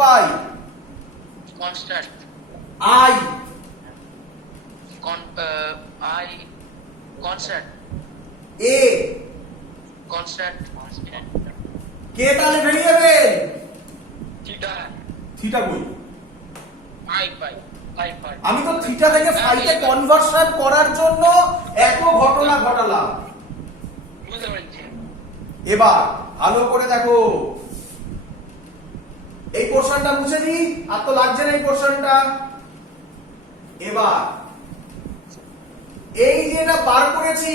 Pi? Constant. I I constant. A constant. কে তাহলে variable? Theta. Theta কই? পাই পাই পাই পাই। আমি তো থিটা থেকে ফাইতে কনভার্সন করার জন্য এত ঘটনা ঘটালাম। বুঝতে পেরেছি। এবার ভালো করে দেখো, এই পোরশনটা মুছে দিই, আর তো লাগছে না এই পোরশনটা। এবার এই যে এটা বার করেছি,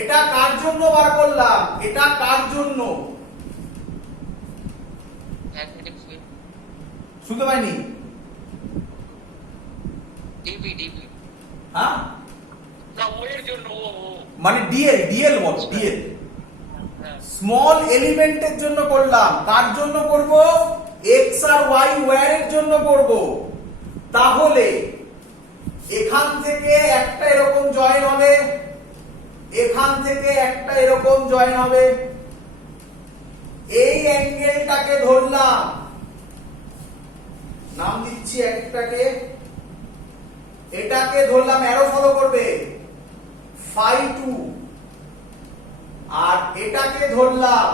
এটা কার জন্য বার করলাম? এটা কার জন্য? Magnetic field. শুনতে পাইনি? DB DB. হ্যাঁ, না ওয়ের জন্য ও মানে ডিএল, ডিএল বল, ডিএল হ্যাঁ। স্মল এলিমেন্টের জন্য করলাম। কার জন্য করব? এক্স আর ওয়াই ওয়্যারের জন্য করব। তাহলে এখান থেকে একটা এরকম জয়েন হবে, এখান থেকে একটা এরকম জয়েন হবে। এই অ্যাঙ্গেলটাকে ধরলাম, নাম দিচ্ছি একটাকে, এটাকে ধরলাম, অ্যারো ফলো করবে ফাই 2, আর এটাকে ধরলাম,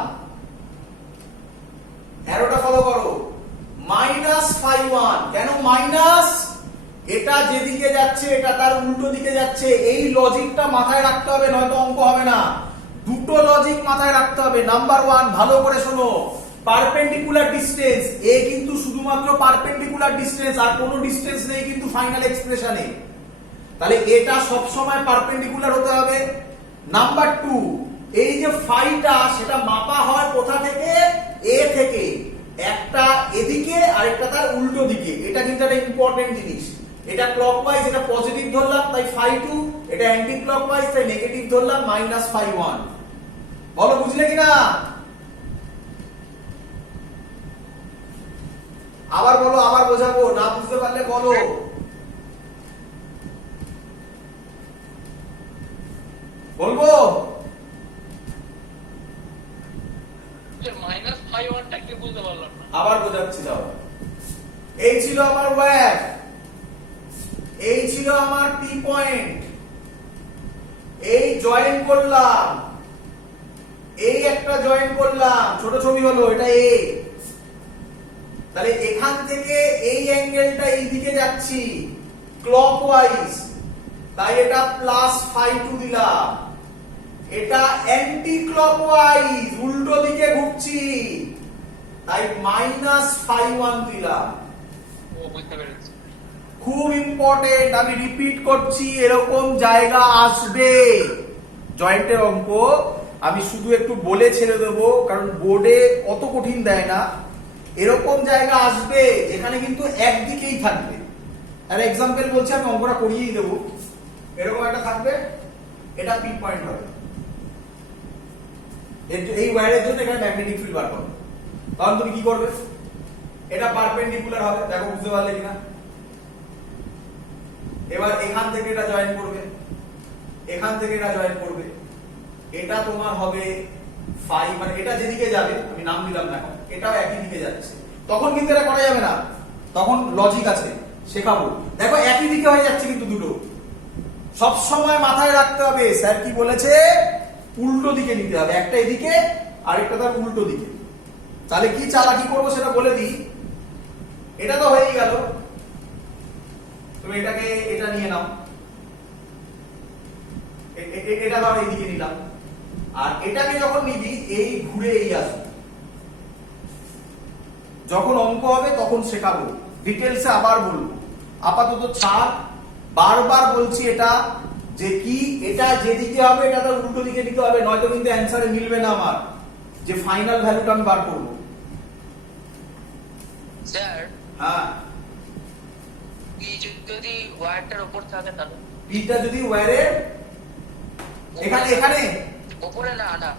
অ্যারোটা ফলো করো, মাইনাস ফাই 1। কেন মাইনাস? এটা যেদিকে যাচ্ছে এটা তার উল্টো দিকে যাচ্ছে। এই লজিকটা মাথায় রাখতে হবে, নয়তো অঙ্ক হবে না। দুটো লজিক মাথায় রাখতে হবে। নাম্বার 1, ভালো করে শোনো, পারপেন্ডিকুলার ডিসটেন্স, এ কিন্তু শুধুমাত্র পারপেন্ডিকুলার ডিসটেন্স, আর কোনো ডিসটেন্স নেই কিন্তু ফাইনাল এক্সপ্রেশনে। তাহলে এটা সব সময় পারপেন্ডিকুলার হতে হবে। নাম্বার 2, এই যে ফাইটা সেটা মাপা হয় কোথা থেকে? এ থেকে। একটা এদিকে আর একটা তার উল্টো দিকে। এটা কিন্তু একটা ইম্পর্টেন্ট জিনিস। এটা ক্লকওয়াইজ, এটা পজিটিভ ধরলাম তাই ফাই 2, এটা অ্যান্টি ক্লকওয়াইজ তাই নেগেটিভ ধরলাম মাইনাস ফাই 1। বলো বুঝলে কিনা? আবার বলো, আবার বোঝাবো, না বুঝতে পারলে বলো। বলবো? মাইনাস ফাই 1টা কি বুঝতে পারলাম না। আবার বোঝাচ্ছি, দাও। এই ছিল আমার ওয়্যার, এই ছিল আমার পি পয়েন্ট, এই জয়েন করলাম, এই একটা জয়েন করলাম, ছোট ছবি হলো, এটা এ। তাহলে এখান থেকে এই অ্যাঙ্গেলটা এই দিকে যাচ্ছি ক্লকওয়াইজ, তাই এটা প্লাস ফাই 2 দিলাম। এটা অ্যান্টি ক্লকওয়াইজ, উল্টো দিকে ঘুরছি, তাই মাইনাস ফাই 1 দিলাম। ও বুঝতে পেরেছি। খুব ইম্পর্টেন্ট, আমি রিপিট করছি, এরকম জায়গা আসবে জয়েন্টের অঙ্ক। আমি শুধু একটু বলে ছেড়ে দেবো, কারণ বোর্ডে অত কঠিন দেয় না। এরকম জায়গা আসবে যেখানে কিন্তু একদিকেই থাকবে। আর এক্সাম্পল বলছি, আমি অঙ্কটা করিয়েই দেবো। এরকম একটা থাকবে, এটা পি পয়েন্ট হবে, এই ওয়্যারের জন্য এখানে ম্যাগনেটিক ফিল্ড বার করবে। তখন তুমি কি করবে? এটা পারপেন্ডিকুলার হবে, দেখো বুঝতে পারলে কিনা? এবার এখান থেকে এটা জয়েন করবে, এখান থেকে এটা জয়েন করবে, এটা তোমার হবে ফাই, মানে এটা যেদিকে যাবে, আমি নাম দিলাম না, এটাও একই দিকে যাচ্ছে। তখন কিন্তু এটা করা যাবে না, তখন লজিক আছে, শেখাবো। দেখো একই দিকে হয়ে যাচ্ছে কিন্তু দুটো। সব সময় মাথায় রাখতে হবে, স্যার কি বলেছে? উল্টো দিকে নিতে হবে, একটা এদিকে আর একটা তার উল্টো দিকে। তাহলে কি চালাকি করবো সেটা বলে দিই। এটা তো হয়েই গেল, তুমি এটাকে এটা নিয়ে নাও, এটা ধর এইদিকে নিলাম, আর এটাকে যখন নিবি এই ঘুরে এই আসবে। যখন অঙ্ক হবে তখন শেখাবো, ডিটেলসে আবার বলবো। আপাতত ছাড়, বারবার বলছি এটা যে কি, এটা যেদিকে হবে এটা তার উল্টো দিকে নিতে হবে, নয়তো কিন্তু অ্যান্সারে মিলবে না আমার যে ফাইনাল ভ্যালুটা আমি বার করবো। স্যার, হ্যাঁ, পি যদি ওয়্যারটার উপর থাকে তাহলে? পিটা যদি ওয়্যারের এখানে, এখানে উপরে না, না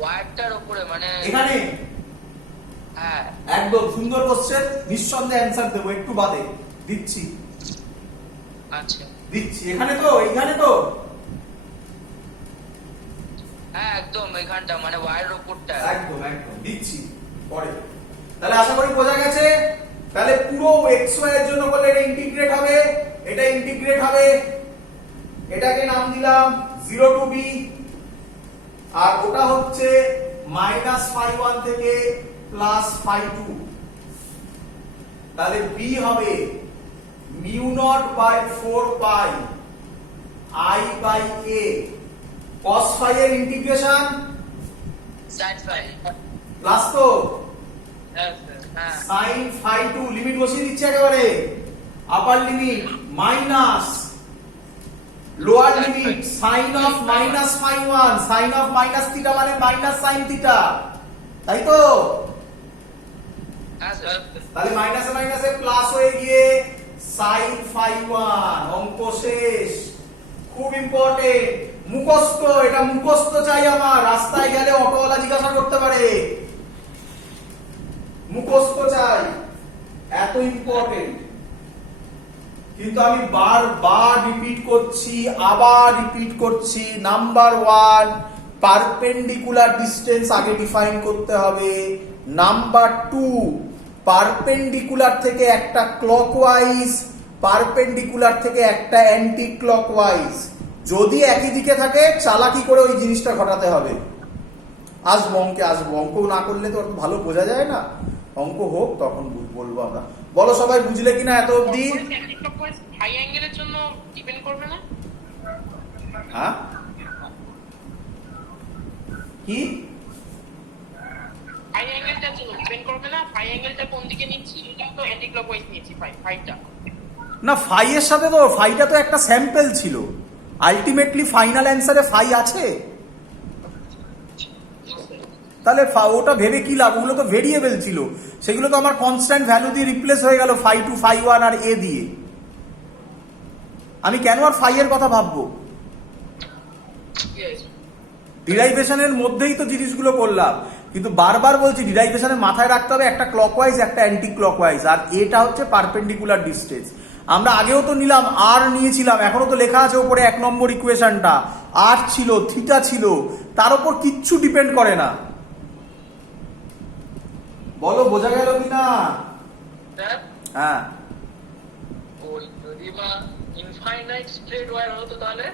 ওয়্যারটার উপরে, মানে এখানে। হ্যাঁ একদম সুন্দর কোশ্চেন, নিঃসন্দেহে অ্যান্সার দেবো, একটু বাদে দিচ্ছি। আচ্ছা দিচ্ছি, এখানে তো, এইখানে তো, হ্যাঁ একদম এখানটা, মানে ওয়্যারের উপরটা। একদম একদম দিচ্ছি পরে। তাহলে আশা করি বোঝা গেছে। তাহলে পুরো xy এর জন্য বললে এটা ইন্টিগ্রেট হবে, এটা ইন্টিগ্রেট হবে, এটাকে নাম দিলাম 0 টু b, আর ওটা হচ্ছে -φ1 থেকে +φ2। তাহলে b হবে μ0/4 পাই i/a cos phi এর ইন্টিগ্রেশন sin phi প্লাস তো হ্যাঁ স্যার হ্যাঁ sin phi2 লিমিট বসিয়ে দিচ্ছি একেবারে, আপার limit minus lower limit sin of -φ1, sin of minus theta মানে মাইনাস sin theta, তাই তো? হ্যাঁ স্যার তাহলে মাইনাসে মাইনাসে প্লাস হয়ে গিয়ে sin phi1, অঙ্ক শেষ। খুব ইম্পর্টেন্ট, মুখস্থ, এটা মুখস্থ চাই আমার, রাস্তায় গেলে অটোওয়ালা জিজ্ঞাসা করতে পারে, মুখস্থ চাই, এত ইম্পর্টেন্ট। কিন্তু আমি বারবার রিপিট করছি, আবার রিপিট করছি, নাম্বার 1 পারপেন্ডিকুলার ডিসটেন্স আগে ডিফাইন করতে হবে, নাম্বার 2 পারপেন্ডিকুলার থেকে একটা ক্লকওয়াইজ, পারপেন্ডিকুলার থেকে একটা অ্যান্টি ক্লকওয়াইজ, যদি একই দিকে থাকে চালাকি করে ওই জিনিসটা ঘটাতে হবে। আসবো অঙ্কে, আসবো, অঙ্ক না করলে তো ভালো বোঝা যায় না, অঙ্ক হোক তখন বলবো আমরা। বলো সবাই বুঝলে কিনা এত অবধি? হাই অ্যাঙ্গেলের জন্য ডিপেন্ড করবে না? হ্যাঁ কি হাই অ্যাঙ্গেলটার জন্য ডিপেন্ড করবে না? হাই অ্যাঙ্গেলটা কোন দিকে নিচ্ছি, এটা তো অ্যান্টি ক্লকওয়াইজ নিয়েছি ফাইটা। না, ফাই এর সাথে তো, ফাইটা তো একটা স্যাম্পল ছিল, আলটিমেটলি ফাইনাল অ্যান্সারে ফাই আছে, তাহলে ওটা ভেবে কি লাভ? ওগুলো তো ভেরিয়েবল ছিল, সেগুলো তো আমার কনস্ট্যান্ট ভ্যালু দিয়ে রিপ্লেস হয়ে গেল φ2 φ1 আর a দিয়ে। আমি কেন আর ফাই এর কথা ভাববো? ডিরাইভেশনের মধ্যেই তো জিনিসগুলো করলাম, কিন্তু বারবার বলছি ডিরাইভেশনের মাথায় রাখতে হবে একটা ক্লকওয়াইজ একটা অ্যান্টি ক্লকওয়াইজ, আর এটা হচ্ছে পারপেন্ডিকুলার ডিসটেন্স। আমরা আগেও তো নিলাম, আর নিয়েছিলাম, এখনো তো লেখা আছে উপরে 1 নম্বর ইকুয়েশনটা, আর ছিল, থিটা ছিল, তার উপর কিচ্ছু ডিপেন্ড করে না। বলো বোঝা গেল কিনা? স্যার হ্যাঁ, ওই যদি বা ইনফাইনাইট স্ট্রেট ওয়্যার হতো তাহলে?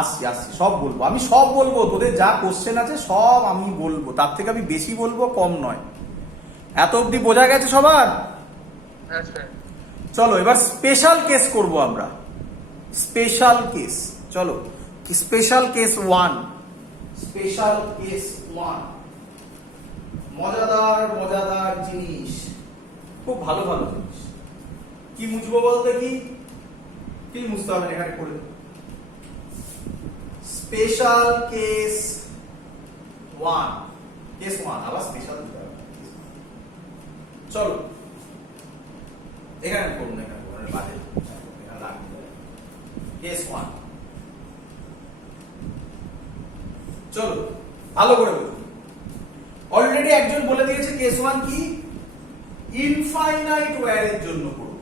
আসছি আসছি, সব বলবো, আমি সব বলবো, তোদের যা কোশ্চেন আছে সব আমি বলবো, তার থেকে আমি বেশি বলবো, কম নয়। এত অবধি বোঝা গেছে সবার? হ্যাঁ স্যার। চলো এবার স্পেশাল কেস করব আমরা, স্পেশাল কেস। চলো স্পেশাল কেস 1, স্পেশাল কেস 1, মজাদার মজাদার জিনিস, খুব ভালো ভালো জিনিস। কি মুছবো বলতে? কি মুছতে হবে এখানে করে? স্পেশাল কেস 1, কেস 1, আবার স্পেশাল দিতে হবে। চলো এখানে করুন, এখানে করুন, বাজে এখানে রাখুন। কেস 1, চলো ভালো করে বলুন। অলরেডি একজন বলে দিয়েছে কেস 1 কি, ইনফাইনাইট ওয়্যারের জন্য করুন।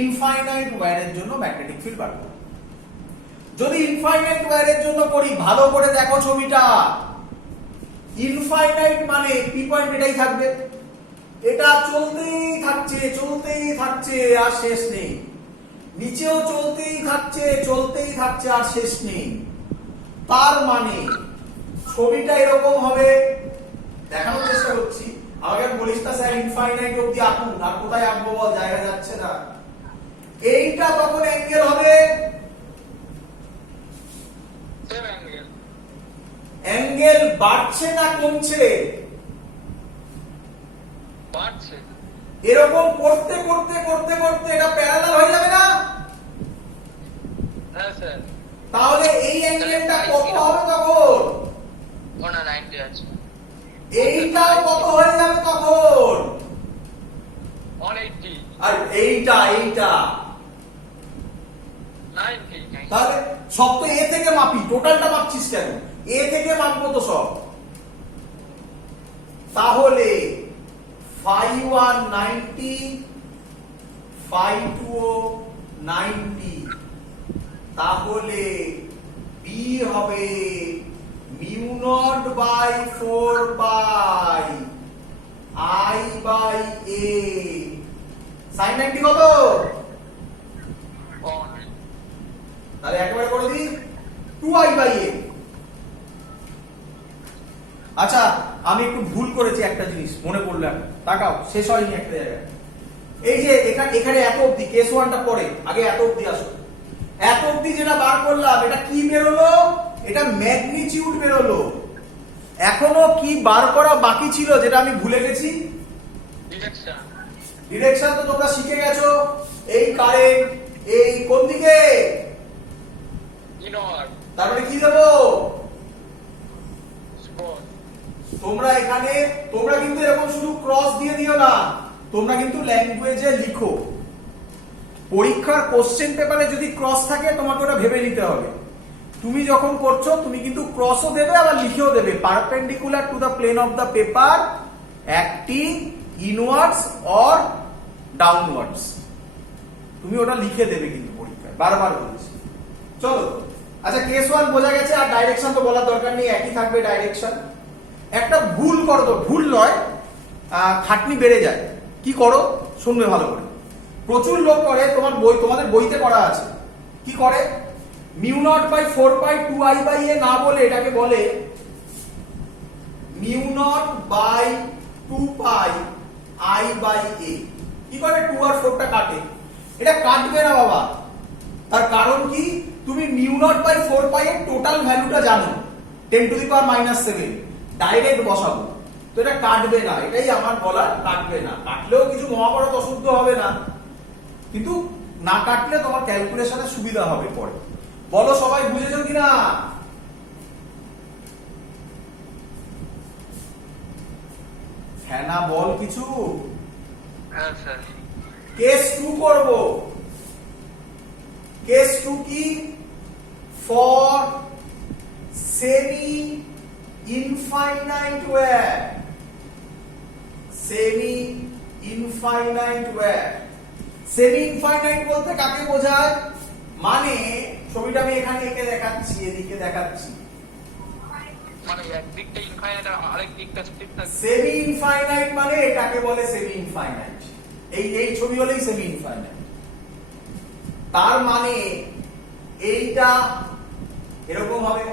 ইনফাইনাইট ওয়্যারের জন্য ম্যাগনেটিক ফিল্ড বার করুন। যদি ইনফাইনাইট ওয়্যারের জন্য করি, ভালো করে দেখো ছবিটা, ইনফাইনাইট মানে পি পয়েন্ট এটাই থাকবে, এটা চলতেই থাকছে চলতেই থাকছে আর শেষ নেই, নিচেও চলতেই থাকছে আর শেষ নেই। তার মানে ছবিটা এরকম হবে, দেখানোর চেষ্টা করছি। আমাকে বলিস না স্যার ইনফাইনাইট অবধি আঁকুন, আর কোথায় আঁকবো বল, জায়গা যাচ্ছে না। এইটা তখন অ্যাঙ্গেল হবে, অ্যাঙ্গেল বাড়ছে না কমছে? বাড়ছে। এরকম করতে করতে করতে করতে এটা প্যারালাল হয়ে যাবে না? হ্যাঁ স্যার। তাহলে এই অ্যাঙ্গেলটা কত হবে তখন? ওনা 90 আছে। এইটাও কত হয়ে যাবে তখন? 180। আর এইটা 90। তাহলে সব তো এ থেকে মাপি, টোটালটা মাপছিস কেন? এ থেকে মাপবো তো সব। তাহলে φ1 90, φ2 90, তাহলে বি হবে mu naught by 4 pi I by A sin 90 কত? তাহলে একবারে করে দিই 2i বাই a। আচ্ছা আমি একটু ভুল করেছি, একটা জিনিস মনে পড়লো, তাকাও, শেষ হয়নি একটা জায়গায়। এই যে এখানে এত অবধি, কেস 1টা পরে, আগে এত অবধি আসো। এত অবধি যেটা বার করলাম, এটা কি বেরোলো? এটা ম্যাগনিটিউড বেরোলো। এখনো কি বার করা বাকি ছিল যেটা আমি ভুলে গেছি? ডিরেকশন তো তোমরা শিখে গেছো। এই কারেন্ট এই কোন দিকে, তারপরে কি দেবো? তোমরা এখানে তোমরা কিন্তু এরকম শুধু ক্রস দিয়ে দিও না, তোমরা কিন্তু ল্যাঙ্গুয়েজে লিখো। পরীক্ষার কোশ্চেন পেপারে যদি ক্রস থাকে তোমাকে ওটা ভেবে নিতে হবে। তুমি যখন করছো তুমি কিন্তু ক্রসও দেবে আবার লিখেও দেবে, perpendicular to the plane of the paper acting inwards or downwards, তুমি ওটা লিখে দেবে কিন্তু পরীক্ষায়, বারবার বলছি। চলো, আচ্ছা কেস 1 বোঝা গেছে, আর ডাইরেকশন তো বলার দরকার নেই, একই থাকবে ডাইরেকশন। একটা ভুল করো তো, ভুল নয়, খাটনি বেড়ে যায়। কি করো শুনবে ভালো করে। প্রচুর লোক করে, তোমাদের বইতে করা আছে, কি করে? Mu naught by 4 pi 2i by a না বলে এটাকে বলে mu naught by 2 pi i by a। কি করে? 2 আর 4টা কাটে, এটা কাটবে না বাবা। তার কারণ কি? তুমি মিউ নট বাই 4 পাই এর টোটাল ভ্যালুটা জানো, 10 টু দি পাওয়ার -7, ডাইরেক্ট বসাবো, তো এটা কাটবে না। এটাই আমার বলার, কাটবে না। কাটলেও কিছু মহাভারত অশুদ্ধ হবে না, কিন্তু না কাটলে তোমার ক্যালকুলেশনে সুবিধা হবে পরে। বলো সবাই বুঝেছো কিনা? হ্যাঁ না বল কিছু। হ্যাঁ স্যার। কেস 2 করব। কেস 2 কি? For semi infinite wire. Semi infinite wire. Semi infinite বলতে কাকে বোঝায়? মানে ছবিটা আমি এখানে এঁকে দেখাচ্ছি, এদিকে দেখাচ্ছি, মানে একদিকটা ইনফাইনাইট আর আরেক দিকটা ঠিক না। সেমি ইনফাইনাইট মানে এটাকে বলে সেমি ইনফাইনাইট। এই ছবি হলেই সেমি ইনফাইনাইট। তার মানে এইটা এরকম হবে,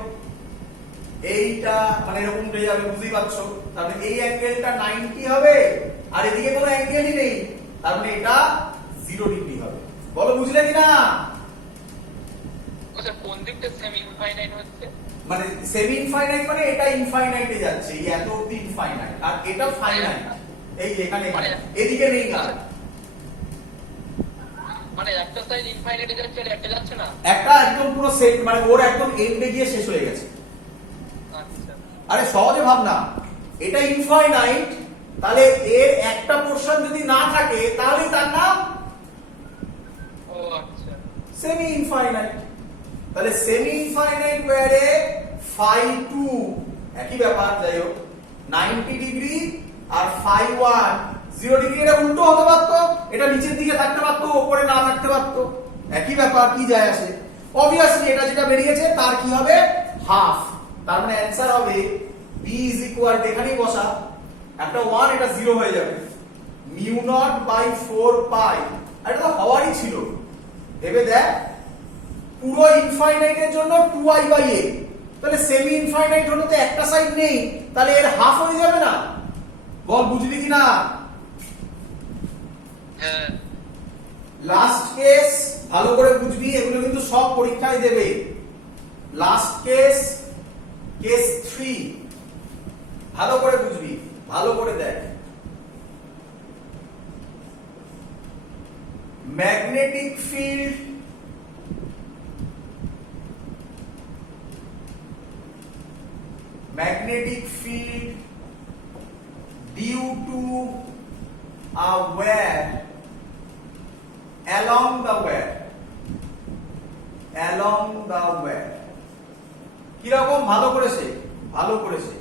এইটা মানে এরকম উঠে যাবে, বুঝতেই পারছো। তাহলে এই অ্যাঙ্গেলটা 90 হবে, আর এদিকে কোনো অ্যাঙ্গেলই নেই, তার মানে এটা 0 ডিগ্রি হবে। বলো বুঝলে কিনা? আচ্ছা কোন দিকটা সেমি ইনফাইনাইট হচ্ছে? মানে সেমি ইনফাইনাইট মানে এটা ইনফাইনাইটে যাচ্ছে, এই এত অবধি ইনফাইনাইট, আর এটা ফাইনাইট। এই যে এখানে এদিকে নেই না, মানে একটা সাইড ইনফাইনাইটে যাচ্ছে আর একটা যাচ্ছে না, একটা একদম পুরো সেট, মানে ওর একদম এন্ডে গিয়ে শেষ হয়ে গেছে। আচ্ছা আরে সহজে ভাবনা, এটা ইনফাইনাইট, তাহলে এর একটা পোরশন যদি না থাকে তাহলে তার নাম ও আচ্ছা সেমি ইনফাইনাইট। তাহলে সেমি ইনফাইনাইট ওয়্যারে ফাই 2 একই ব্যাপার, যাই হোক 90 ডিগ্রি আর ফাই 1 0 ডিগ্রি। এটা উল্টো হতে পারতো, এটা নিচের দিকে থাকতে পারতো, উপরে না থাকতে পারতো, একই ব্যাপার, কি যায় আসে। অবভিয়াসলি এটা যেটা বেরিয়েছে তার কি হবে? হাফ। তার মানে অ্যানসার হবে b ইজ ইকুয়াল, এখানেই বসা, একটা 1 এটা 0 হয়ে যাবে, মিউ নট বাই 4 পাই। এটা তো হওয়ারই ছিল, ভেবে দেখ, পুরো ইনফাইনাইটের জন্য 2i বাই a, তাহলে সেমি ইনফাইনাইট হলে তো একটা সাইড নেই, তাহলে এর হাফ হয়ে যাবে না? বল বুঝলি কিনা? হ্যাঁ। লাস্ট কেস ভালো করে বুঝবি, এগুলো কিন্তু সব পরীক্ষায় দেবে। লাস্ট কেস, কেস 3, ভালো করে বুঝবি, ভালো করে দেখ। Magnetic field due to a wire along the wire, কিরকম? ভালো করেছে, ভালো করেছে।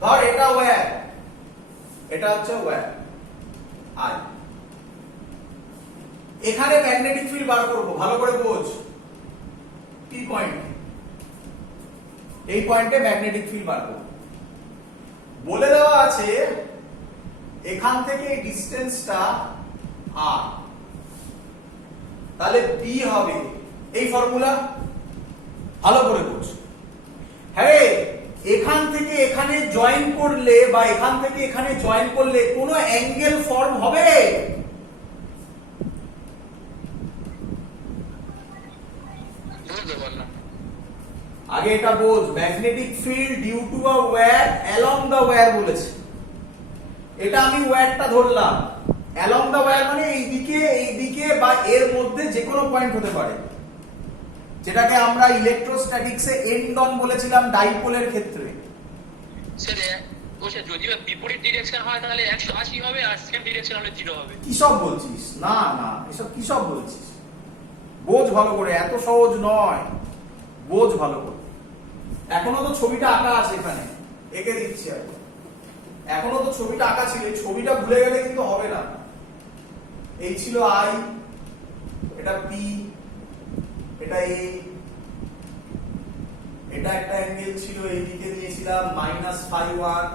ধর এটা ওয়্যার, এটা হচ্ছে ওয়্যার আই, এখানে ম্যাগনেটিক ফিল্ড বার করব, ভালো করে বোঝ। কি পয়েন্ট? এই পয়েন্টে ম্যাগনেটিক ফিল্ড বার করব। বলে দেওয়া আছে এখান থেকে এই ডিসটেন্সটা r, তাহলে b হবে এই ফর্মুলা, ভালো করে বুঝো। হ্যাঁ, এখান থেকে এখানে জয়েন করলে বা এখান থেকে এখানে জয়েন করলে কোনো অ্যাঙ্গেল ফর্ম হবে? আগে এটা বোঝ, magnetic field due to a wire along the wire বলেছে। এটা আমি ওয়্যারটা ধরলাম, অ্যালং দা ওয়্যার মানে এইদিকে বা এর মধ্যে যে কোনো পয়েন্ট হতে পারে, যেটাকে আমরা ইলেকট্রোস্ট্যাটিক্সে এন্ড অন বলেছিলাম ডাইপোলের ক্ষেত্রে। যদি বিপরীত ডিরেকশন হয় তাহলে 180 হবে, আর সেম ডিরেকশন হলে 0 হবে। কি সব বলছিস? না না, এসব কি সব বলছিস? বোঝ ভালো করে, এত সহজ নয়, বোঝ ভালো করে। এখনো তো ছবিটা আঁকা আছে, এখানে এঁকে দিচ্ছি আর এখনো তো ছবিটা আঁকা ছিল, এই ছবিটা ভুলে গেলে কিন্তু হবে না। এই ছিল আই, এটা পি, এটা এ, এটা একটা অ্যাঙ্গেল ছিল, এইদিকে দিয়েছিলাম -φ1,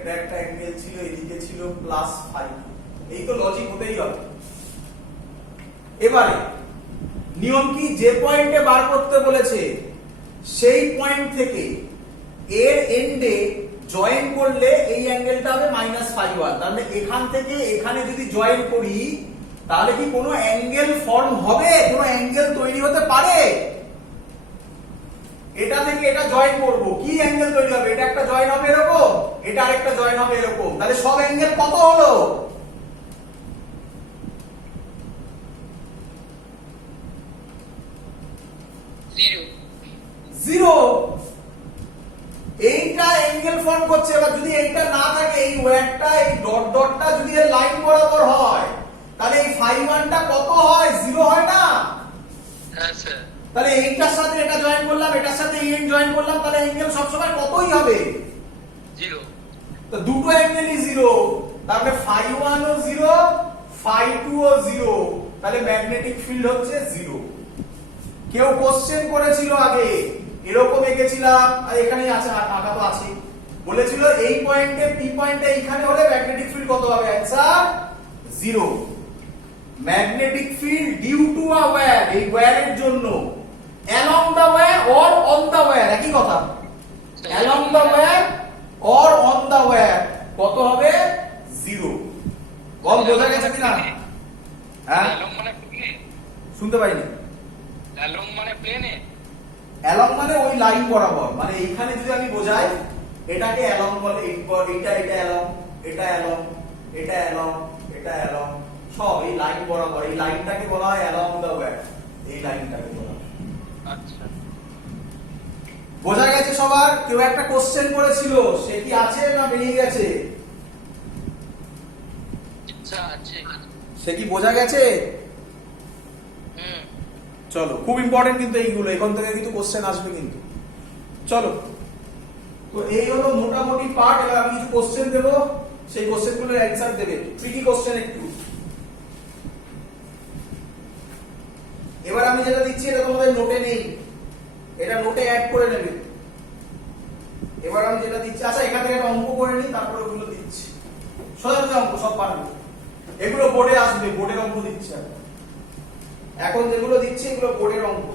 এটা একটা অ্যাঙ্গেল ছিল, এইদিকে ছিল +φ। এই তো লজিক হতেই হবে। এবারে নিয়ম কি, যে পয়েন্টে বার করতে বলেছে সেই পয়েন্ট থেকে এর এন্ডে জয়েন করলে এই অ্যাঙ্গেলটা হবে -φ1। তাহলে এখান থেকে এখানে যদি জয়েন করি তাহলে কি কোনো অ্যাঙ্গেল ফর্ম হবে? কোনো অ্যাঙ্গেল তৈরি হতে পারে? এটা থেকে এটা জয়েন করব, কি অ্যাঙ্গেল তৈরি হবে? এটা একটা জয়েন হবে এরকম, এটা আরেকটা জয়েন হবে এরকম, তাহলে সব অ্যাঙ্গেল কত হলো? জিরো। এইটা অ্যাঙ্গেল ফর্ম করছে। এবার যদি এইটা না থাকে, এই ওয়্যারটা, এই ডট ডটটা যদি এর লাইন বরাবর হয়, তাহলে এই φ1 টা কত হয়? 0 হয় না? হ্যাঁ স্যার। তাহলে এইটার সাথে এটা জয়েন করলাম, এটার সাথে এই এন্ড জয়েন করলাম, তাহলে অ্যাঙ্গেল সবসময় কতই হবে? 0। তো দুটো অ্যাঙ্গেলই 0, তাহলে φ1 ও 0, φ2 ও 0, তাহলে ম্যাগনেটিক ফিল্ড হচ্ছে 0। কেউ কোশ্চেন করেছিল আগে, এরকম এঁকেছিলাম, আর এখানেই আছে, আঁকা তো আছে, বলেছিল এই পয়েন্টে পি পয়েন্টে এইখানে হলে ম্যাগনেটিক ফিল্ড কত হবে? Answer 0। Magnetic field due to a wire, এই ওয়্যারের জন্য, along the wire or on the wire, একই কথা, along the wire or on the wire কত হবে? 0। বল বোঝা গেছে কিনা? হ্যাঁ, অ্যালং মানে প্লেনে? শুনতে পাইনি। অ্যালং মানে প্লেনে? অ্যালং মানে ওই লাইন বরাবর, মানে এইখানে যদি আমি বোঝাই, এটাকে অ্যালং বলে, এটা অ্যালং, এটা অ্যালং, এটা অ্যালং, এটা অ্যালং, সব এই লাইন বরাবর, এই লাইনটাকে বলা হয় অ্যালং দা ওয়্যার, এই লাইনটাকে বলা হয়। আচ্ছা, বোঝা গেছে সবার? কেউ একটা কোশ্চেন করেছিল, সে কি আছে না বেরিয়ে গেছে? আচ্ছা আছে। সে কি বোঝা গেছে? চলো, খুব ইম্পর্টেন্ট কিন্তু এইগুলো, এখান থেকে কিন্তু কোশ্চেন আসবে কিন্তু। চলো, তো এই হলো মোটামুটি পার্ট। এবার আমি কিছু কোশ্চেন দেবো, সেই কোশ্চেনগুলোর অ্যানসার দেবে, ট্রিকি কোশ্চেন একটু। এবার আমি যেটা দিচ্ছি এটা তোমাদের নোটে নেই, এটা নোটে অ্যাড করে নেবে। এবার আমি যেটা দিচ্ছি, আচ্ছা এখান থেকে একটা অঙ্ক করে নিই, তারপরে ওগুলো দিচ্ছি। সোজা সোজা অঙ্ক, সব পারবে, এগুলো বোর্ডে আসবে, বোর্ডের অঙ্ক দিচ্ছি আমি। এখন যেগুলো দিচ্ছি এগুলো বোর্ডের অঙ্ক।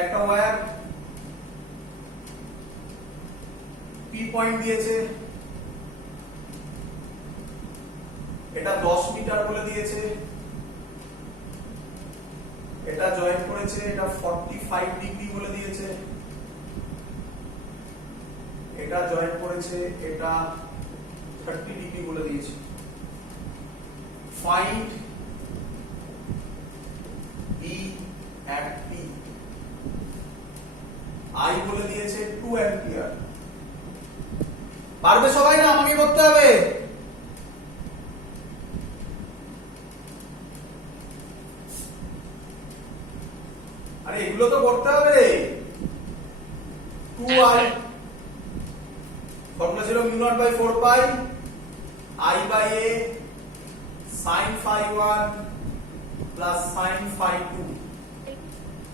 একটা ওয়্যার পি পয়েন্ট দিয়েছে, এটা 10 মিটার বলে দিয়েছে, এটা জয়েন করেছে, এটা 45 ডিগ্রি বলে দিয়েছে, এটা জয়েন করেছে, এটা 30 ডিগ্রি বলে দিয়েছে। Find B at P. I বলে দিয়েছে 2 অ্যাম্পিয়ার। পারবে সবাই না আমাকে করতে হবে? আরে এগুলো তো করতে হবে রে। 2i ফর্মুলা ছিল μ0/4 পাই I/a sin φ1 প্লাস sin φ2।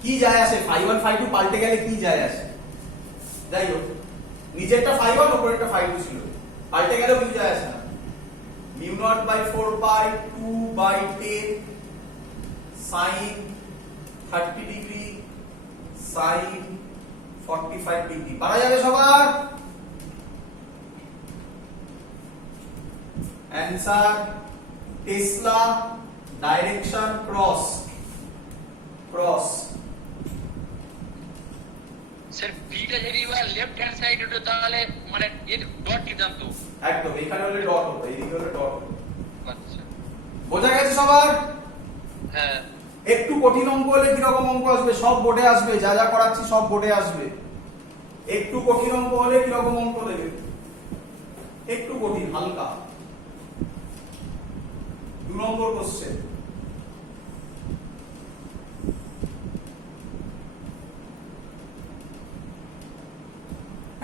কি যায় আসে phi1 phi2 পাল্টে গেলে কি যায় আসে? যাই হোক, নিচেরটা phi1 উপরেরটা phi2 ছিল, পাল্টে গেলেও কিছু যায় আসে না। mu naught by 4 pi 2 by 10 sin 30 degree sin 45 degree. পারা যাবে সবার? Answer Tesla direction cross cross. Sir beta যদি লেফট হ্যান্ড সাইড হতো তাহলে মানে এর ডট দিতাম তো। একদম, এখানে হলে ডট হতো, এইদিকে হলে ডট হতো। আচ্ছা বোঝা গেছে সবার? হ্যাঁ একটু কঠিন অঙ্ক হলে কিরকম অঙ্ক আসবে? সব বোর্ডে আসবে, যা যা করাচ্ছি সব বোর্ডে আসবে। একটু কঠিন অঙ্ক হলে কিরকম অঙ্ক দেবে? একটু কঠিন, হালকা। 2 নম্বর কোশ্চেন।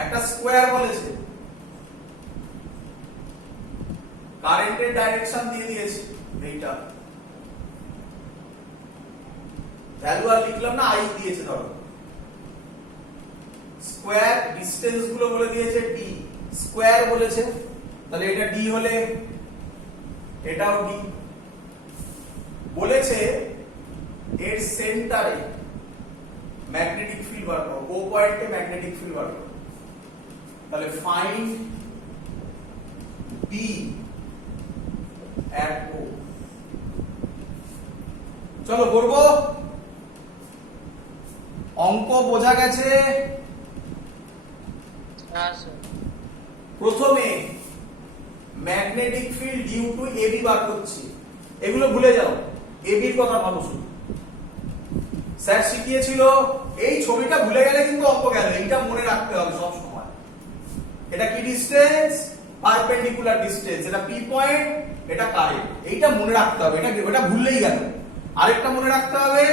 একটা স্কোয়ার বলেছে, কারেন্টের ডাইরেকশন দিয়ে দিয়েছে, এইটা ভ্যালু আর লিখলাম না, আই দিয়েছে ধরো। স্কোয়ার ডিসটেন্স গুলো বলে দিয়েছে ডি, স্কোয়ার বলেছে, তাহলে এটা ডি হলে এটাও ডি। বলেছে এর সেন্টারে ম্যাগনেটিক ফিল্ড বার করো, ও পয়েন্টে ম্যাগনেটিক ফিল্ড বার করো। তাহলে ফাইন্ড বি অ্যাট ও। চলো করবো। অঙ্ক বোঝা গেছে? হ্যাঁ স্যার প্রথমে magnetic field due to AB বার করছি, এগুলো ভুলে যাও, এবির কথা ভাবো শুধু। স্যার শিখিয়েছিল, এই ছবিটা ভুলে গেলে কিন্তু অঙ্ক গেল, এইটা মনে রাখতে হবে সব সময়। এটা কি ডিসটেন্স? Perpendicular distance. এটা পি পয়েন্ট, এটা কারেন্ট, এইটা মনে রাখতে হবে, এটা ভুললেই গেল। আরেকটা মনে রাখতে হবে,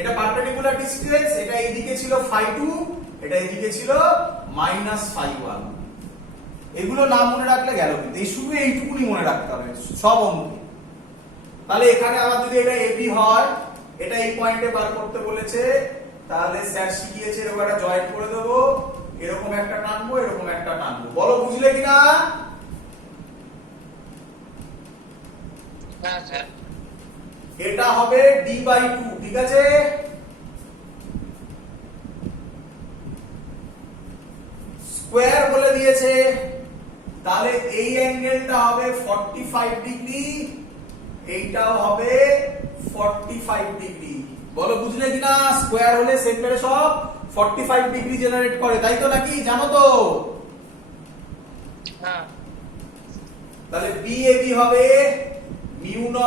এটা পারপেন্ডিকুলার ডিসটেন্স, এটা এইদিকে ছিল phi2, এটা এইদিকে ছিল -phi1। এগুলো না মনে রাখলে গেল, কিন্তু এই শুধু এইটুকুনি মনে রাখতে হবে সব অঙ্কে। তাহলে এখানে আবার যদি এটা এবি হয়, এটা এই পয়েন্টে বার করতে বলেছে, তাহলে স্যার শিখিয়েছে এরকম একটা জয়েন্ট করে দেবো, এরকম একটা টানবো, এরকম একটা টানবো। বলো বুঝলে কিনা? হ্যাঁ স্যার এটা হবে d/2, ঠিক আছে? স্কোয়ার বলে দিয়েছে, তাহলে এই অ্যাঙ্গেলটা হবে 45 ডিগ্রি, এইটাও হবে 45 ডিগ্রি। বলো বুঝলে কিনা? স্কোয়ার হলে সেন্টারে সব 45 ডিগ্রি জেনারেট করে, তাই তো নাকি? জানো তো? হ্যাঁ তাহলে BAB হবে মিউ নট